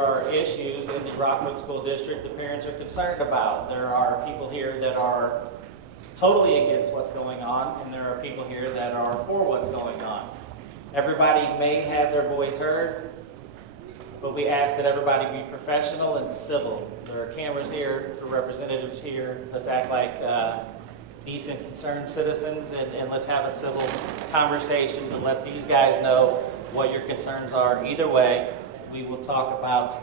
There are issues in the Rockwood School District the parents are concerned about. There are people here that are totally against what's going on, and there are people here that are for what's going on. Everybody may have their voice heard, but we ask that everybody be professional and civil. There are cameras here, there are representatives here. Let's act like decent, concerned citizens, and let's have a civil conversation and let these guys know what your concerns are. Either way, we will talk about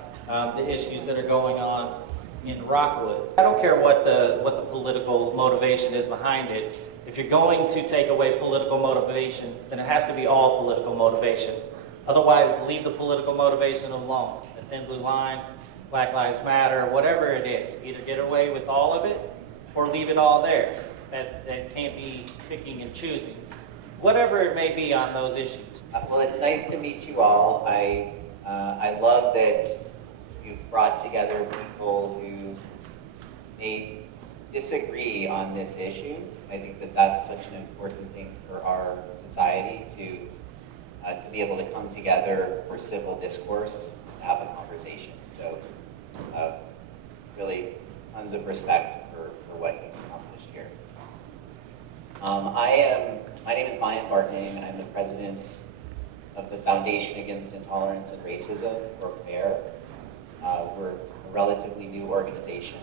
the issues that are going on in Rockwood. I don't care what the political motivation is behind it. If you're going to take away political motivation, then it has to be all political motivation. Otherwise, leave the political motivation alone. The Thin Blue Line, Black Lives Matter, whatever it is. Either get away with all of it or leave it all there. That can't be picking and choosing. Whatever it may be on those issues. Well, it's nice to meet you all. I love that you've brought together people who may disagree on this issue. I think that that's such an important thing for our society to be able to come together for civil discourse, to have a conversation. So really tons of respect for what you've accomplished here. My name is Mayan Bartning. I'm the president of the Foundation Against Intolerance and Racism, or FAIR. We're a relatively new organization.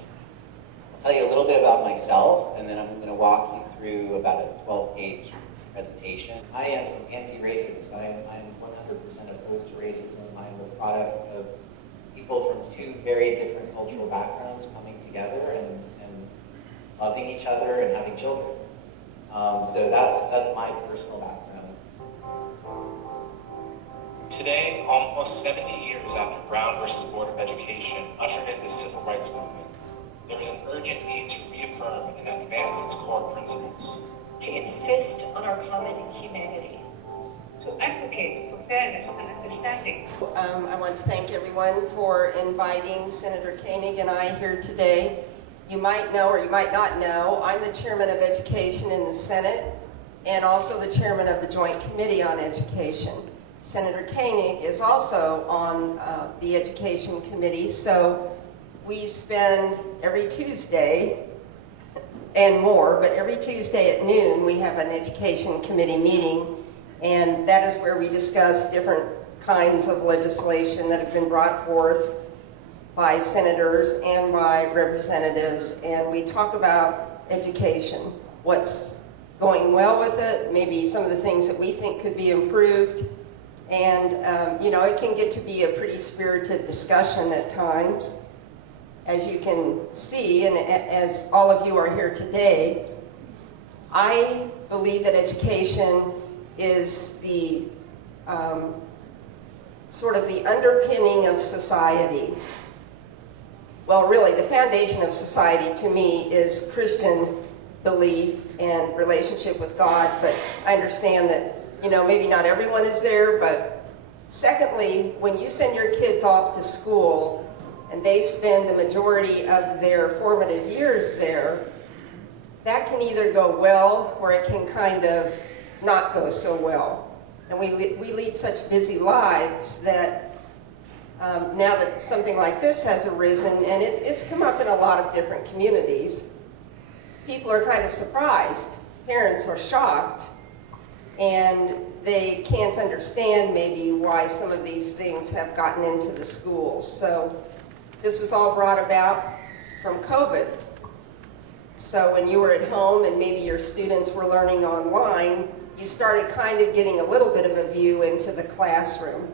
I'll tell you a little bit about myself, and then I'm going to walk you through about a 12-page presentation. I am anti-racist. I'm 100% opposed to racism. I'm a product of people from two very different cultural backgrounds coming together and loving each other and having children. So that's my personal background. Today, almost 70 years after Brown versus Board of Education ushered in the civil rights movement, there is an urgent need to reaffirm and advance its core principles. To insist on our common humanity. To advocate for fairness and understanding. I want to thank everyone for inviting Senator Koenig and I here today. You might know or you might not know, I'm the chairman of education in the Senate and also the chairman of the Joint Committee on Education. Senator Koenig is also on the Education Committee, so we spend every Tuesday and more, but every Tuesday at noon we have an Education Committee meeting, and that is where we discuss different kinds of legislation that have been brought forth by senators and by representatives, and we talk about education, what's going well with it, maybe some of the things that we think could be improved, and you know, it can get to be a pretty spirited discussion at times. As you can see, and as all of you are here today, I believe that education is the sort of the underpinning of society. Well, really, the foundation of society to me is Christian belief and relationship with God, but I understand that, you know, maybe not everyone is there, but secondly, when you send your kids off to school and they spend the majority of their formative years there, that can either go well or it can kind of not go so well. And we lead such busy lives that now that something like this has arisen, and it's come up in a lot of different communities, people are kind of surprised. Parents are shocked, and they can't understand maybe why some of these things have gotten into the schools. So this was all brought about from COVID. So when you were at home and maybe your students were learning online, you started kind of getting a little bit of a view into the classroom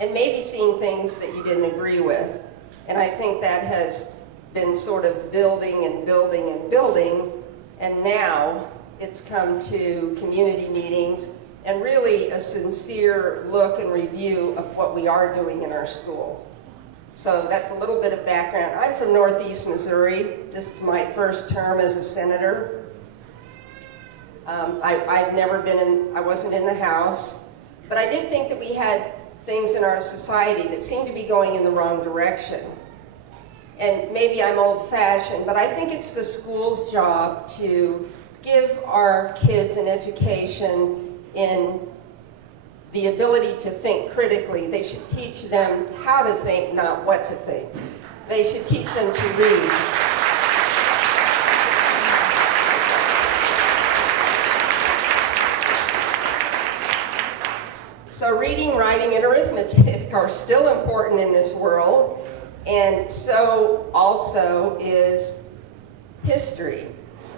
and maybe seeing things that you didn't agree with. And I think that has been sort of building and building and building, and now it's come to community meetings and really a sincere look and review of what we are doing in our school. So that's a little bit of background. I'm from Northeast Missouri. This is my first term as a senator. I wasn't in the House, but I did think that we had things in our society that seemed to be going in the wrong direction. And maybe I'm old-fashioned, but I think it's the school's job to give our kids an education in the ability to think critically. They should teach them how to think, not what to think. They should teach them to read. So reading, writing, and arithmetic are still important in this world, and so also is history.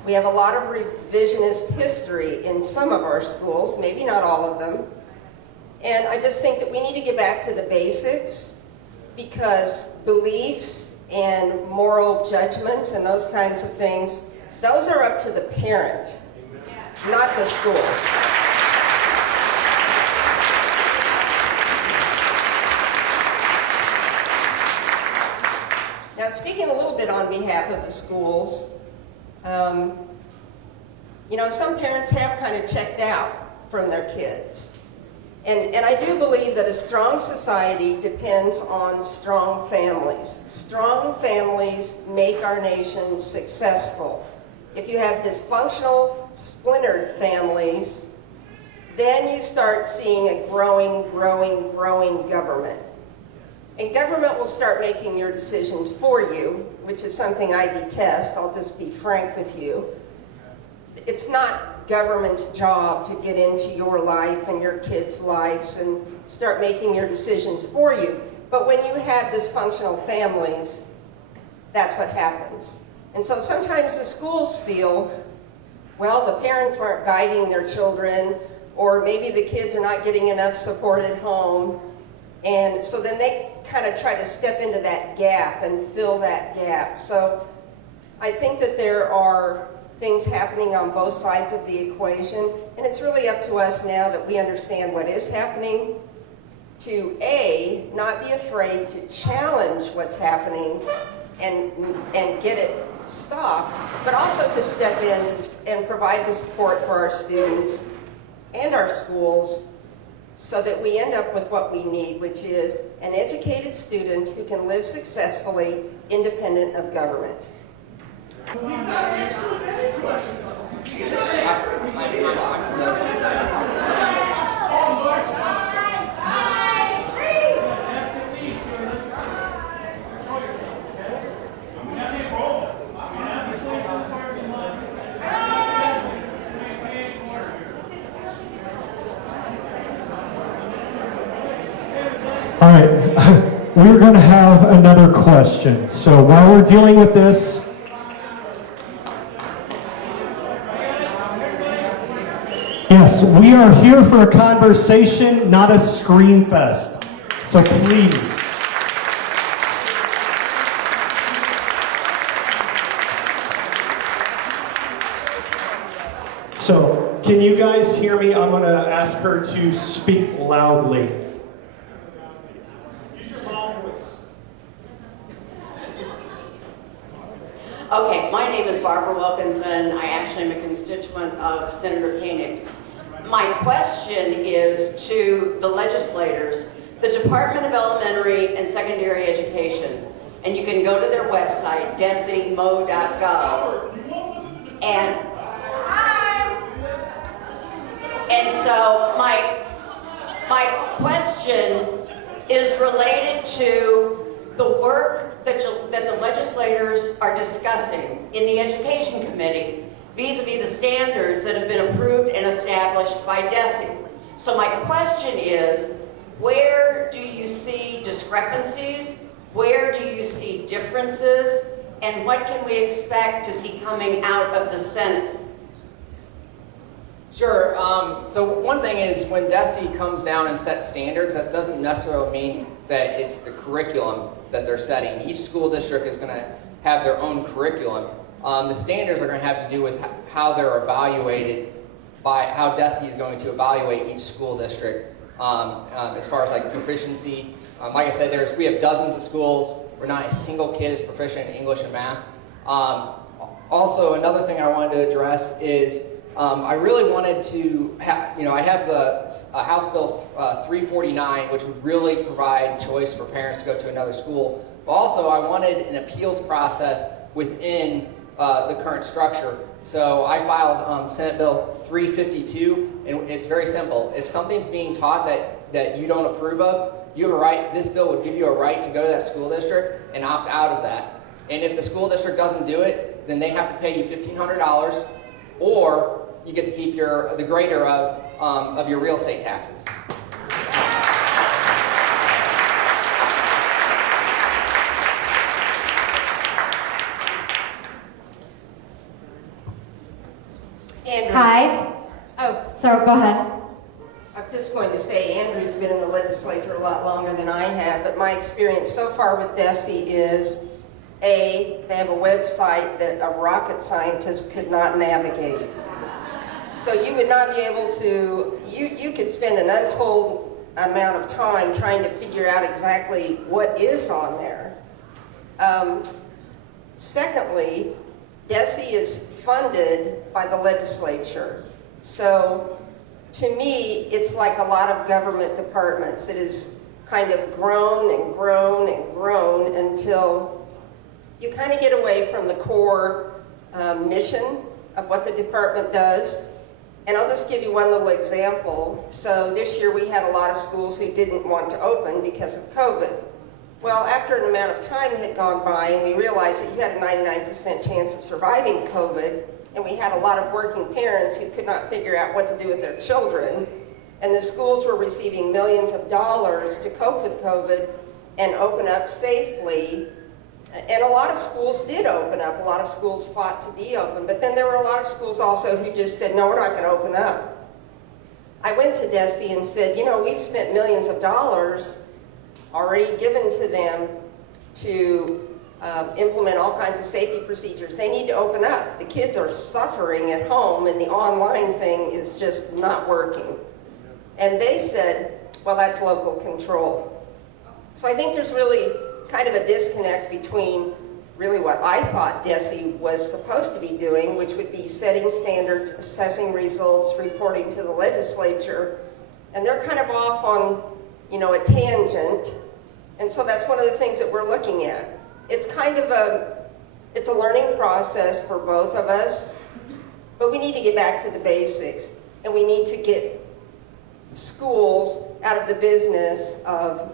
We have a lot of revisionist history in some of our schools, maybe not all of them. And I just think that we need to get back to the basics, because beliefs and moral judgments and those kinds of things, those are up to the parent, not the school. Now, speaking a little bit on behalf of the schools, you know, some parents have kind of checked out from their kids. And I do believe that a strong society depends on strong families. Strong families make our nation successful. If you have dysfunctional, splintered families, then you start seeing a growing government. And government will start making your decisions for you, which is something I detest. I'll just be frank with you. It's not government's job to get into your life and your kids' lives and start making your decisions for you. But when you have dysfunctional families, that's what happens. And so sometimes the schools feel, well, the parents aren't guiding their children, or maybe the kids are not getting enough support at home. And so then they kind of try to step into that gap and fill that gap. So I think that there are things happening on both sides of the equation, and it's really up to us now that we understand what is happening to A, not be afraid to challenge what's happening and get it stopped, but also to step in and provide the support for our students and our schools so that we end up with what we need, which is an educated student who can live successfully independent of government. All right, we're going to have another question. So while we're dealing with this, yes, we are here for a conversation, not a scream fest. So please. So, can you guys hear me? I'm going to ask her to speak loudly. Okay, my name is Barbara Wilkinson. I actually am a constituent of Senator Koenig's. My question is to the legislators, the Department of Elementary and Secondary Education, and you can go to their website, decimo.gov, and so my question is related to the work that the legislators are discussing in the Education Committee vis-a-vis the standards that have been approved and established by DESE. So my question is, where do you see discrepancies? Where do you see differences? And what can we expect to see coming out of the Senate? Sure. So one thing is when DESE comes down and sets standards, that doesn't necessarily mean that it's the curriculum that they're setting. Each school district is going to have their own curriculum. The standards are going to have to do with how they're evaluated by how DESE is going to evaluate each school district as far as like proficiency. Like I said, we have dozens of schools where not a single kid is proficient in English and math. Also, another thing I wanted to address is I really wanted to have, I have the House Bill 349, which would really provide choice for parents to go to another school. But also, I wanted an appeals process within the current structure. So I filed Senate Bill 352, and it's very simple. If something's being taught that that you don't approve of, you have a right, this bill would give you a right to go to that school district and opt out of that. And if the school district doesn't do it, then they have to pay you $1,500, or you get to keep the greater of your real estate taxes. Andrew. Hi. Oh, sorry, go ahead. I'm just going to say Andrew's been in the legislature a lot longer than I have, but my experience so far with DESE is, A, they have a website that a rocket scientist could not navigate. So you would not be able to, you could spend an untold amount of time trying to figure out exactly what is on there. Secondly, DESE is funded by the legislature. So to me, it's like a lot of government departments. It has kind of grown and grown and grown until you kind of get away from the core mission of what the department does. And I'll just give you one little example. So this year we had a lot of schools who didn't want to open because of COVID. Well, after an amount of time had gone by and we realized that you had a 99% chance of surviving COVID, and we had a lot of working parents who could not figure out what to do with their children, and the schools were receiving millions of dollars to cope with COVID and open up safely. And a lot of schools did open up. A lot of schools fought to be open, but then there were a lot of schools also who just said, no, we're not going to open up. I went to DESE and said, you know, we've spent millions of dollars already given to them to implement all kinds of safety procedures. They need to open up. The kids are suffering at home and the online thing is just not working. And they said, well, that's local control. So I think there's really kind of a disconnect between really what I thought DESE was supposed to be doing, which would be setting standards, assessing results, reporting to the legislature, and they're kind of off on, you know, a tangent. And so that's one of the things that we're looking at. It's kind of it's a learning process for both of us, but we need to get back to the basics, and we need to get schools out of the business of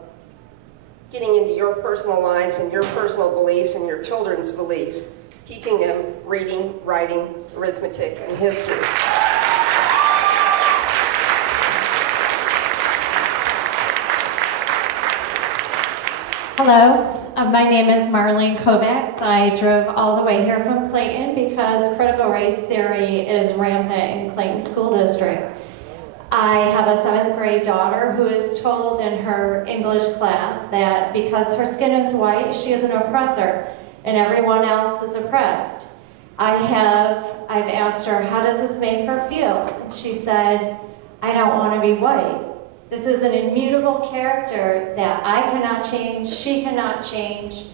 getting into your personal lives and your personal beliefs and your children's beliefs, teaching them reading, writing, arithmetic, and history. Hello, my name is Marlene Kovacs. I drove all the way here from Clayton because critical race theory is rampant in Clayton School District. I have a 7th grade daughter who is told in her English class that because her skin is white, she is an oppressor and everyone else is oppressed. I've asked her, how does this make her feel? And she said, I don't want to be white. This is an immutable character that I cannot change, she cannot change,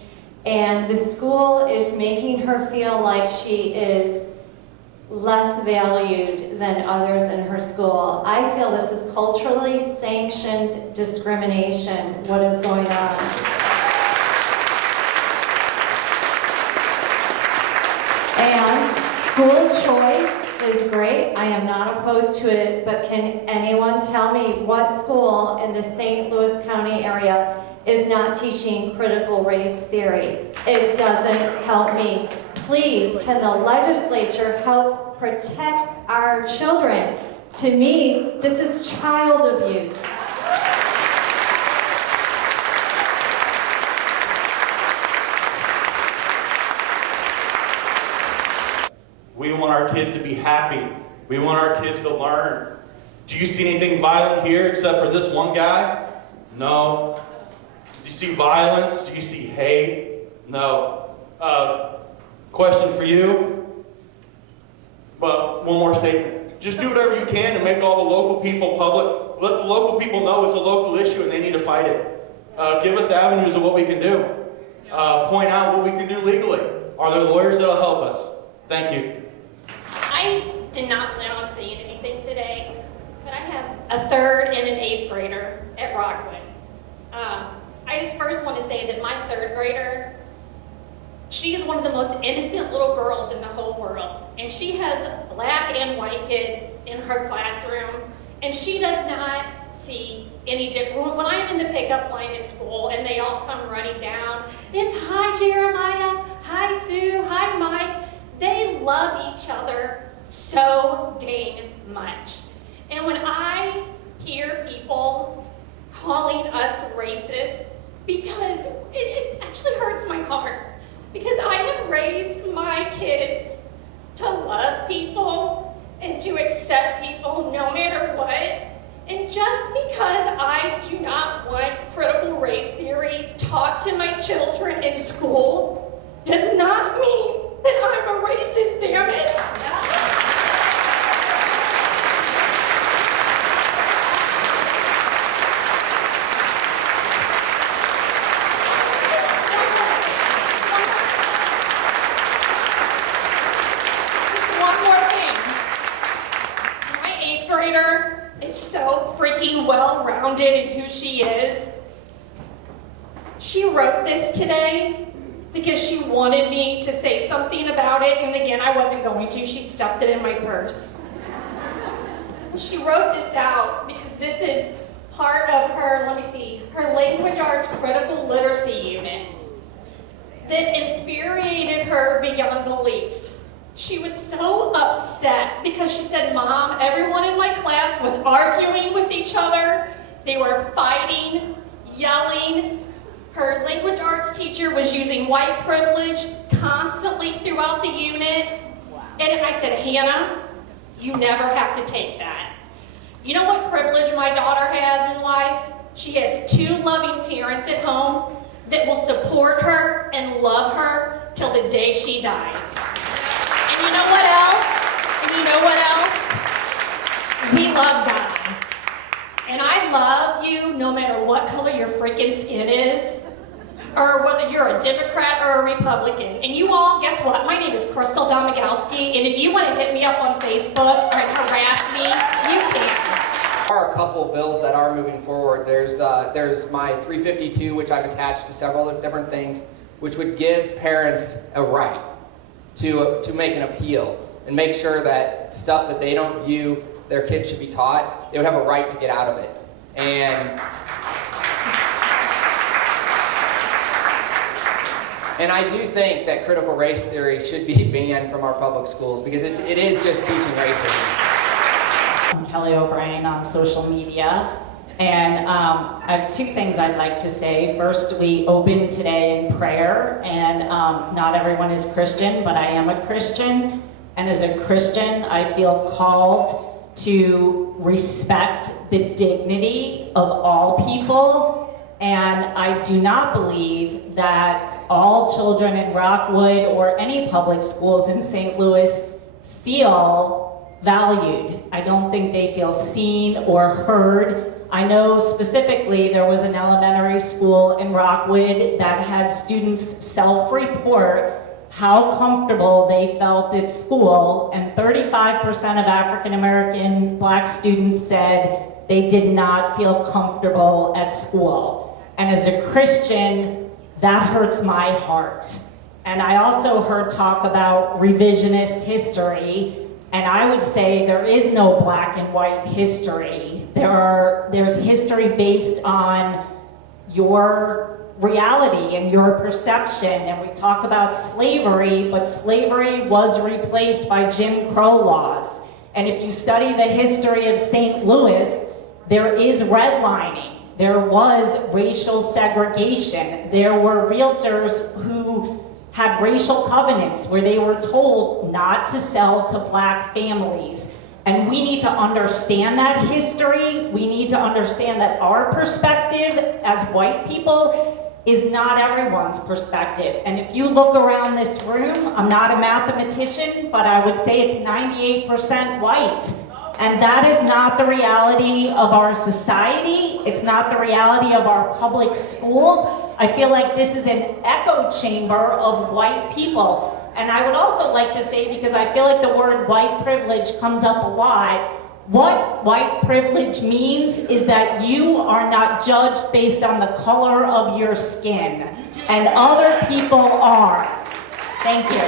and the school is making her feel like she is less valued than others in her school. I feel this is culturally sanctioned discrimination, what is going on. And school choice is great. I am not opposed to it, but can anyone tell me what school in the St. Louis County area is not teaching critical race theory? It doesn't help me. Please, can the legislature help protect our children? To me, this is child abuse. We want our kids to be happy. We want our kids to learn. Do you see anything violent here except for this one guy? No. Do you see violence? Do you see hate? No. Question for you. But one more statement. Just do whatever you can to make all the local people public. Let the local people know it's a local issue and they need to fight it. Give us avenues of what we can do. Point out what we can do legally. Are there lawyers that will help us? Thank you. I did not plan on saying anything today, but I have a 3rd and an 8th grader at Rockwood. I just first want to say that my 3rd grader, she is one of the most innocent little girls in the whole world. And she has black and white kids in her classroom, and she does not see any different. When I'm in the pickup line at school and they all come running down, it's hi Jeremiah, hi Sue, hi Mike. They love each other so dang much. And when I hear people calling us racist, because it actually hurts my heart, because I have raised my kids to love people and to accept people no matter what. And just because I do not want critical race theory taught to my children in school does not mean that I'm a racist, damn it. One more thing. My 8th grader is so freaking well-rounded in who she is. She wrote this today because she wanted me to say something about it, and again, I wasn't going to. She stuffed it in my purse. She wrote this out because this is part of her, her language arts critical literacy unit that infuriated her beyond belief. She was so upset because she said, Mom, everyone in my class was arguing with each other. They were fighting, yelling. Her language arts teacher was using white privilege constantly throughout the unit. And I said, Hannah, you never have to take that. You know what privilege my daughter has in life? She has 2 loving parents at home that will support her and love her till the day she dies. And you know what else? We love God. And I love you no matter what color your freaking skin is, or whether you're a Democrat or a Republican. And you all, guess what? My name is Crystal Domagowski, and if you want to hit me up on Facebook and harass me, you can. There are a couple bills that are moving forward. There's my 352, which I've attached to several different things, which would give parents a right to make an appeal and make sure that stuff that they don't view their kids should be taught, they would have a right to get out of it. And I do think that critical race theory should be banned from our public schools because it is just teaching racism. I'm Kelly O'Brien on social media, and I have 2 things I'd like to say. First, we opened today in prayer, and not everyone is Christian, but I am a Christian, and as a Christian, I feel called to respect the dignity of all people, and I do not believe that all children in Rockwood or any public schools in St. Louis feel valued. I don't think they feel seen or heard. I know specifically there was an elementary school in Rockwood that had students self-report how comfortable they felt at school, and 35% of African American Black students said they did not feel comfortable at school. And as a Christian, that hurts my heart. And I also heard talk about revisionist history, and I would say there is no black and white history. There's history based on your reality and your perception, and we talk about slavery, but slavery was replaced by Jim Crow laws. And if you study the history of St. Louis, there is redlining. There was racial segregation. There were realtors who had racial covenants where they were told not to sell to black families. And we need to understand that history. We need to understand that our perspective as white people is not everyone's perspective. And if you look around this room, I'm not a mathematician, but I would say it's 98% white. And that is not the reality of our society. It's not the reality of our public schools. I feel like this is an echo chamber of white people. And I would also like to say, because I feel like the word white privilege comes up a lot, what white privilege means is that you are not judged based on the color of your skin, and other people are. Thank you.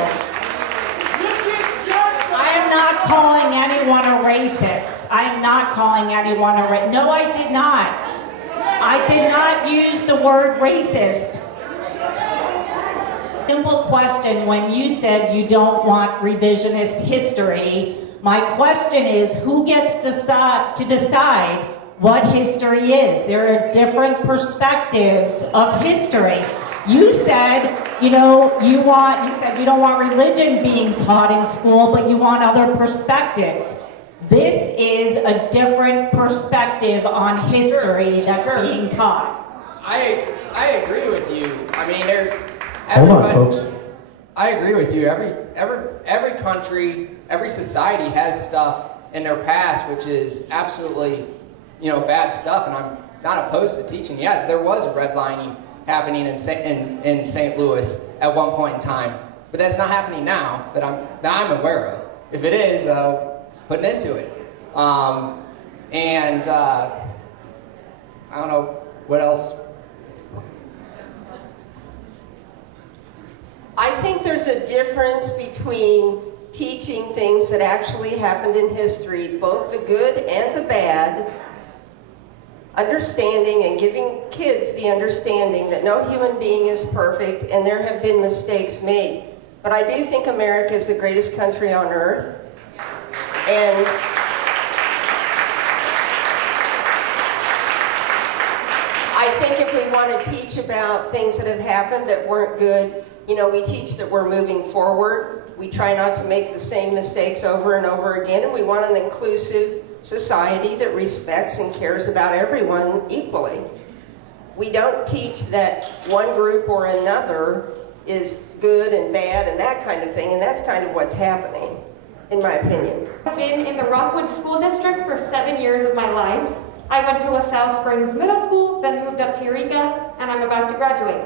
I am not calling anyone a racist. I am not calling anyone a racist. No, I did not. I did not use the word racist. Simple question, when you said you don't want revisionist history, my question is, who gets to decide what history is? There are different perspectives of history. You said, you don't want religion being taught in school, but you want other perspectives. This is a different perspective on history that's being taught. I agree with you. I mean, there's Hold on, folks. I agree with you. Every country, every society has stuff in their past which is absolutely, bad stuff, and I'm not opposed to teaching. Yeah, there was redlining happening in St. Louis at one point in time, but that's not happening now that I'm aware of. If it is, put an end to it. I don't know what else. I think there's a difference between teaching things that actually happened in history, both the good and the bad, understanding and giving kids the understanding that no human being is perfect and there have been mistakes made. But I do think America is the greatest country on earth. And I think if we want to teach about things that have happened that weren't good, we teach that we're moving forward. We try not to make the same mistakes over and over again, and we want an inclusive society that respects and cares about everyone equally. We don't teach that one group or another is good and bad and that kind of thing, and that's kind of what's happening, in my opinion. I've been in the Rockwood School District for 7 years of my life. I went to LaSalle Springs Middle School, then moved up to Eureka, and I'm about to graduate.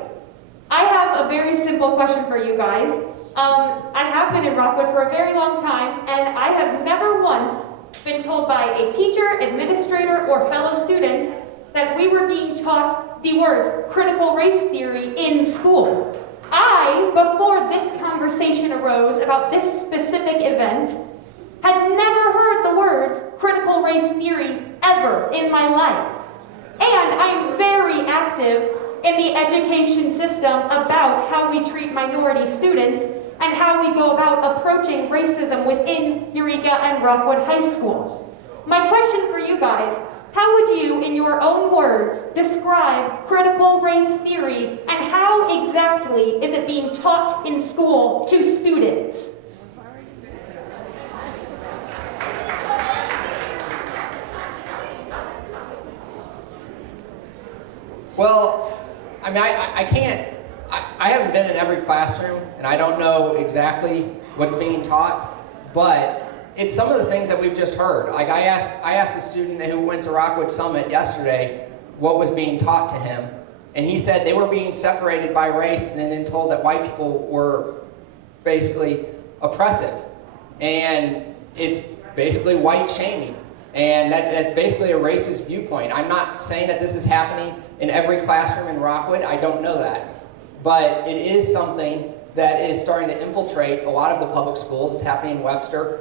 I have a very simple question for you guys. I have been in Rockwood for a very long time, and I have never once been told by a teacher, administrator, or fellow student that we were being taught the words critical race theory in school. Before this conversation arose about this specific event, had never heard the words critical race theory ever in my life. And I'm very active in the education system about how we treat minority students and how we go about approaching racism within Eureka and Rockwood High School. My question for you guys, how would you, in your own words, describe critical race theory and how exactly is it being taught in school to students? Well, I mean, I haven't been in every classroom, and I don't know exactly what's being taught, but it's some of the things that we've just heard. Like I asked a student who went to Rockwood Summit yesterday what was being taught to him, and he said they were being separated by race and then told that white people were basically oppressive, and it's basically white shaming, and that's basically a racist viewpoint. I'm not saying that this is happening in every classroom in Rockwood. I don't know that, but it is something that is starting to infiltrate a lot of the public schools. It's happening in Webster.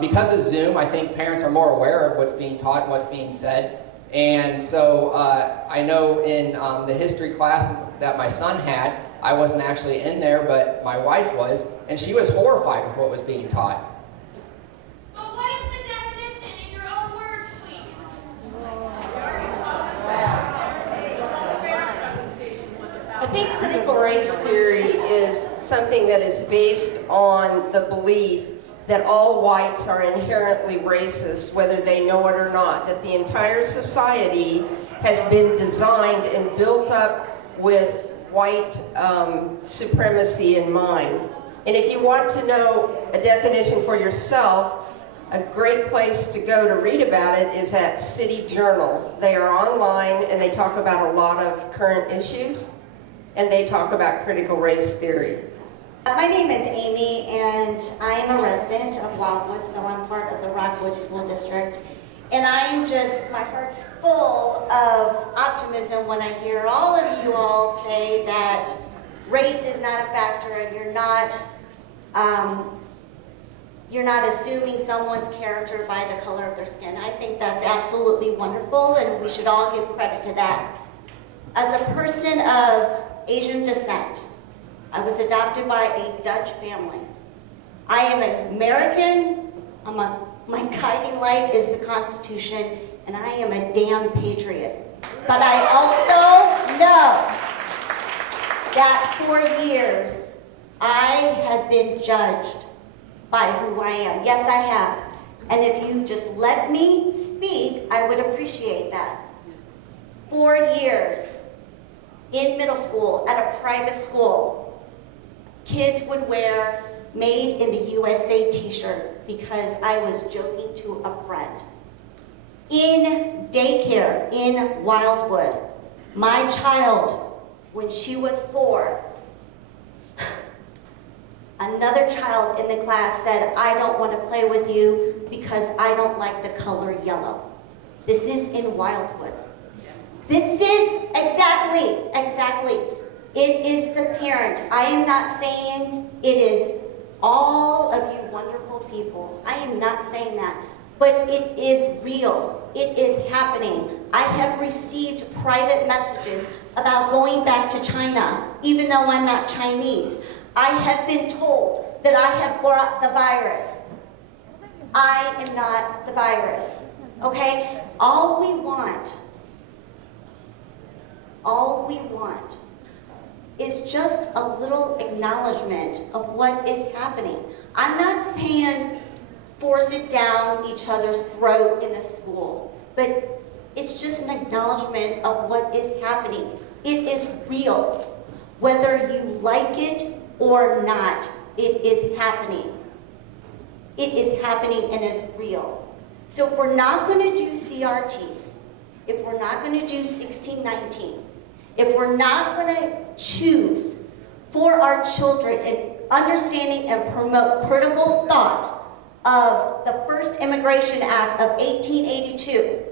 Because of Zoom, I think parents are more aware of what's being taught and what's being said. And so I know in the history class that my son had, I wasn't actually in there, but my wife was, and she was horrified with what was being taught. But what is the definition in your own words, please? I think critical race theory is something that is based on the belief that all whites are inherently racist, whether they know it or not, that the entire society has been designed and built up with white supremacy in mind. And if you want to know a definition for yourself, a great place to go to read about it is at City Journal. They are online and they talk about a lot of current issues, and they talk about critical race theory. My name is Amy, and I am a resident of Wildwood, so I'm part of the Rockwood School District. And my heart's full of optimism when I hear all of you all say that race is not a factor and you're not you're not assuming someone's character by the color of their skin. I think that's absolutely wonderful, and we should all give credit to that. As a person of Asian descent, I was adopted by a Dutch family. I am an American. My guiding light is the Constitution, and I am a damn patriot. But I also know that for years, I have been judged by who I am. Yes, I have. And if you just let me speak, I would appreciate that. 4 years in middle school at a private school, kids would wear Made in the USA t-shirt because I was joking to a friend. In daycare in Wildwood, my child, when she was 4, another child in the class said, I don't want to play with you because I don't like the color yellow. This is in Wildwood. This is exactly. It is the parent. I am not saying it is all of you wonderful people. I am not saying that. But it is real. It is happening. I have received private messages about going back to China, even though I'm not Chinese. I have been told that I have brought the virus. I am not the virus. Okay? All we want is just a little acknowledgement of what is happening. I'm not saying force it down each other's throat in a school, but it's just an acknowledgement of what is happening. It is real. Whether you like it or not, it is happening. It is happening and is real. So if we're not going to do CRT, if we're not going to do 1619, if we're not going to choose for our children and understanding and promote critical thought of the first Immigration Act of 1882,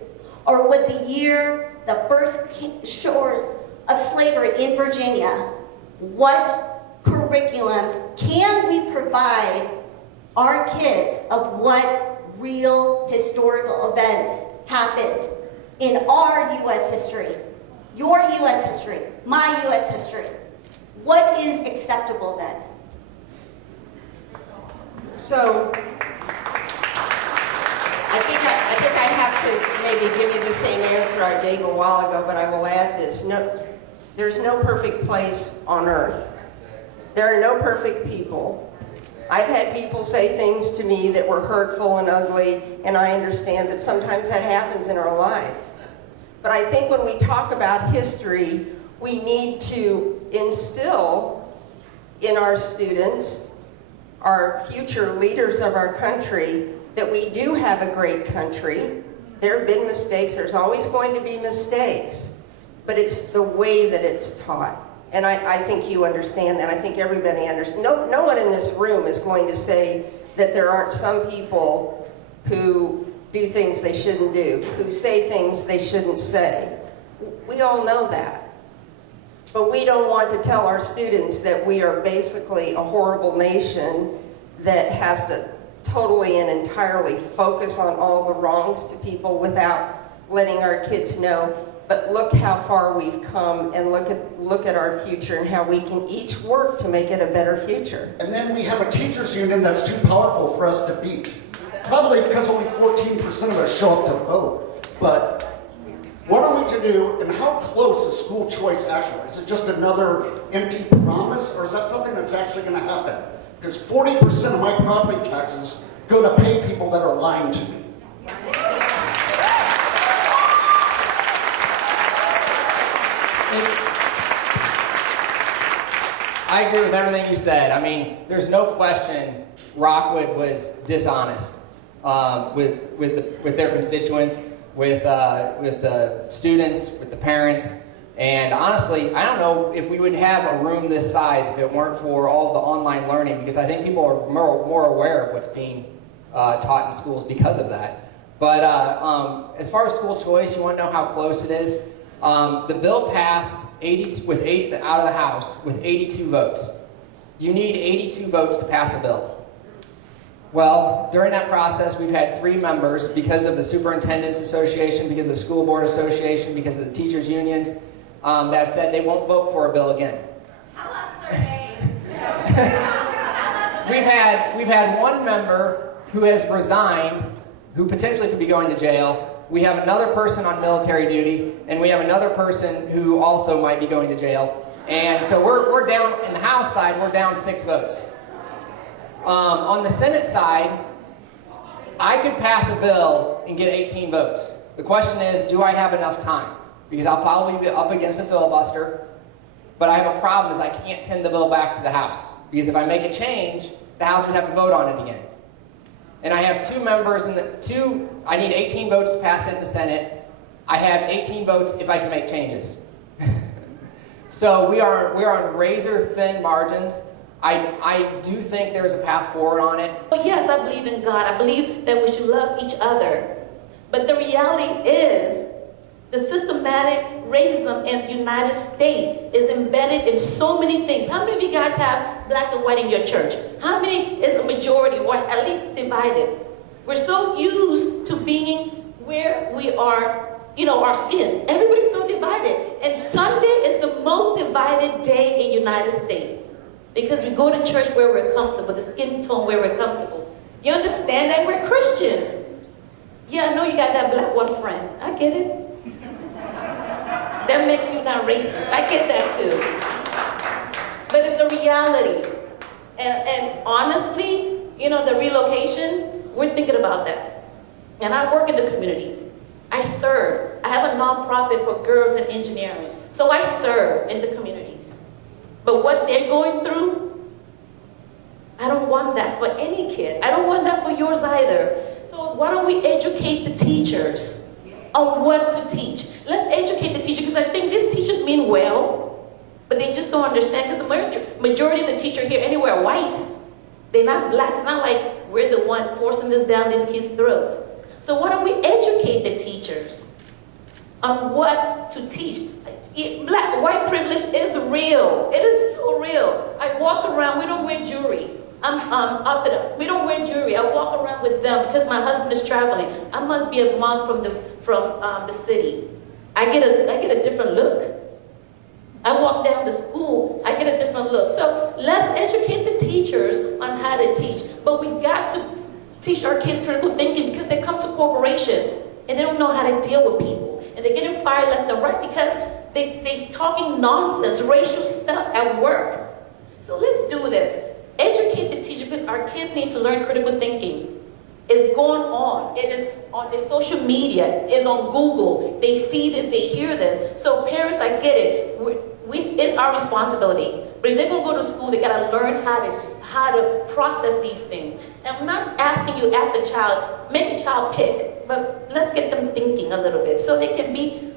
or with the first shores of slavery in Virginia, what curriculum can we provide our kids of what real historical events happened in our U.S. history, your U.S. history, my U.S. history? What is acceptable then? So, I think I have to maybe give you the same answer I gave a while ago, but I will add this. No, there's no perfect place on earth. There are no perfect people. I've had people say things to me that were hurtful and ugly, and I understand that sometimes that happens in our life. But I think when we talk about history, we need to instill in our students, our future leaders of our country, that we do have a great country. There have been mistakes. There's always going to be mistakes. But it's the way that it's taught. And I think you understand that. I think everybody understands. No one in this room is going to say that there aren't some people who do things they shouldn't do, who say things they shouldn't say. We all know that. But we don't want to tell our students that we are basically a horrible nation that has to totally and entirely focus on all the wrongs to people without letting our kids know, but look how far we've come, and look at our future and how we can each work to make it a better future. And then we have a teachers union that's too powerful for us to beat. Probably because only 14% of us show up to vote. But what are we to do, and how close is school choice actually? Is it just another empty promise, or is that something that's actually going to happen? Because 40% of my property taxes go to pay people that are lying to me. I agree with everything you said. I mean, there's no question Rockwood was dishonest with their constituents, with the students, with the parents. And honestly, I don't know if we would have a room this size if it weren't for all of the online learning, because I think people are more aware of what's being taught in schools because of that. But as far as school choice, you want to know how close it is? The bill passed out of the House with 82 votes. You need 82 votes to pass a bill. Well, during that process, we've had 3 members because of the Superintendent's Association, because of the School Board Association, because of the teachers' unions, that have said they won't vote for a bill again. Tell us their names. We've had 1 member who has resigned, who potentially could be going to jail. We have another person on military duty, and we have another person who also might be going to jail. And so we're down, in the House side, we're down 6 votes. On the Senate side, I could pass a bill and get 18 votes. The question is, do I have enough time? Because I'll probably be up against a filibuster, but I have a problem is I can't send the bill back to the House. Because if I make a change, the House would have to vote on it again. And I have 2 members, I need 18 votes to pass it in the Senate. I have 18 votes if I can make changes. So we are on razor thin margins. I do think there's a path forward on it. Well, yes, I believe in God. I believe that we should love each other. But the reality is the systematic racism in the United States is embedded in so many things. How many of you guys have black and white in your church? How many is a majority or at least divided? We're so used to being where we are, our skin. Everybody's so divided. And Sunday is the most divided day in the United States. Because we go to church where we're comfortable, the skin tone where we're comfortable. You understand that we're Christians. Yeah, I know you got that black one friend. I get it. That makes you not racist. I get that too. But it's a reality. And honestly, the relocation, we're thinking about that. And I work in the community. I serve. I have a nonprofit for girls in engineering. So I serve in the community. But what they're going through, I don't want that for any kid. I don't want that for yours either. So why don't we educate the teachers on what to teach? Let's educate the teacher, because I think these teachers mean well, but they just don't understand, because the majority of the teachers here anywhere are white. They're not black. It's not like we're the one forcing this down these kids' throats. So why don't we educate the teachers on what to teach? White privilege is real. It is so real. I walk around, we don't wear jewelry. We don't wear jewelry. I walk around with them because my husband is traveling. I must be a mom from the city. I get a different look. I walk down to school, I get a different look. So let's educate the teachers on how to teach. But we got to teach our kids critical thinking, because they come to corporations and they don't know how to deal with people. And they're getting fired left and right because they're talking nonsense, racial stuff at work. So let's do this. Educate the teacher, because our kids need to learn critical thinking. It's going on. It is on their social media. It's on Google. They see this. They hear this. So parents, I get it. It's our responsibility. But if they're going to go to school, they got to learn how to process these things. And I'm not asking you as a child, make a child pick, but let's get them thinking a little bit so they can be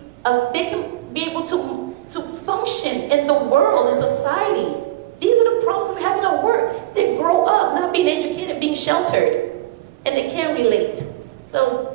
able to function in the world, in society. These are the problems we're having at work. They grow up not being educated, being sheltered, and they can't relate. So